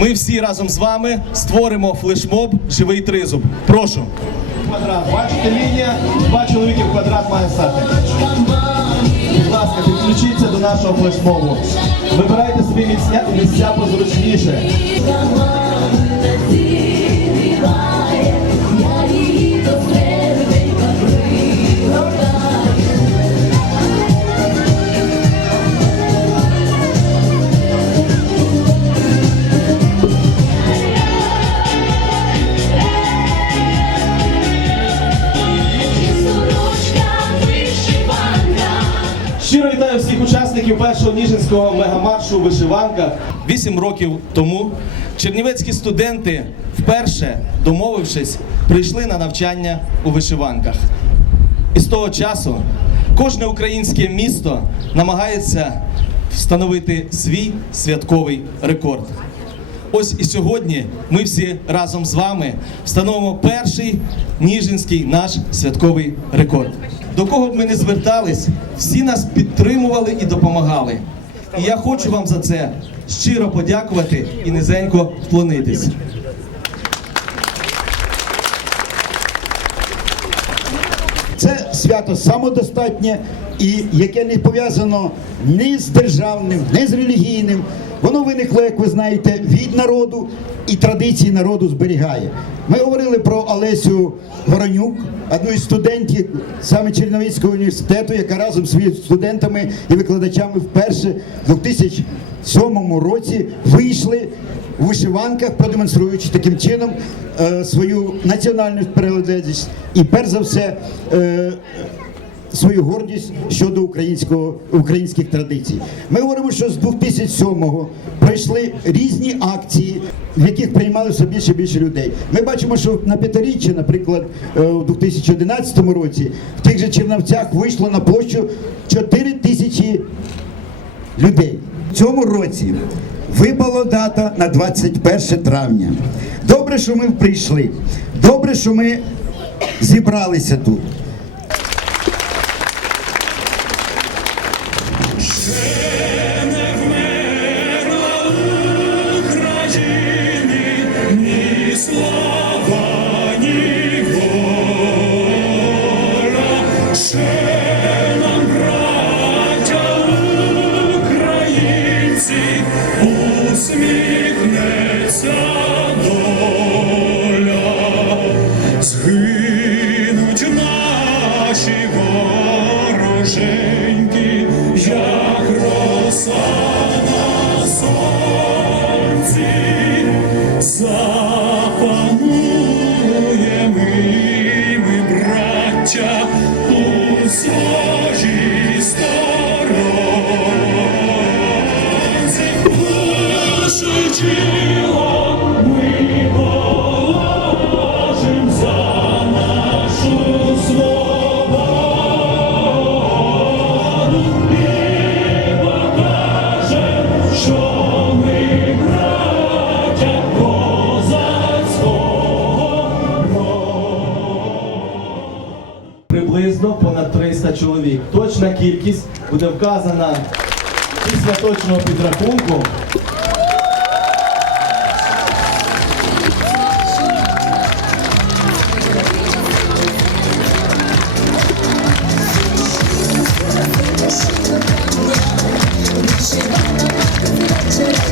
Ми всі разом з вами створимо флешмоб Живий тризуб. Прошу. Квадрат. Бачите, лінія, два чоловіки в квадрат має стати. Будь ласка, підключіться до нашого флешмобу. Вибирайте собі місця, позручніше. Учасників першого Ніжинського мегамаршу у вишиванках. Вісім років тому чернівецькі студенти, вперше домовившись, прийшли на навчання у вишиванках. І з того часу кожне українське місто намагається встановити свій святковий рекорд. Ось і сьогодні ми всі разом з вами встановимо перший ніжинський наш святковий рекорд. До кого б ми не звертались, всі нас підтримували і допомагали. І я хочу вам за це щиро подякувати і низенько вклонитись. Це свято самодостатнє і яке не пов'язано ні з державним, ні з релігійним. Воно виникло, як ви знаєте, від народу і традиції народу зберігає. Ми говорили про Олесю Воронюк, одну із студентів саме Чернівецького університету, яка разом з студентами і викладачами вперше в 2007 році вийшли в вишиванках, продемонструючи таким чином е, свою національну приналежність і перш за все е, свою гордість щодо українського українських традицій. Ми говоримо, що з 2007-го пройшли різні акції, в яких приймали все більше і більше людей. Ми бачимо, що на п'ятиріччя, наприклад, е, у 2011 році в тих же Чернівцях вийшло на площу 4 тисячі людей. Цьому році випала дата на 21 травня. Добре, що ми прийшли. Добре, що ми зібралися тут. Приблизно понад 300 чоловік. Точна кількість буде вказана після точного підрахунку to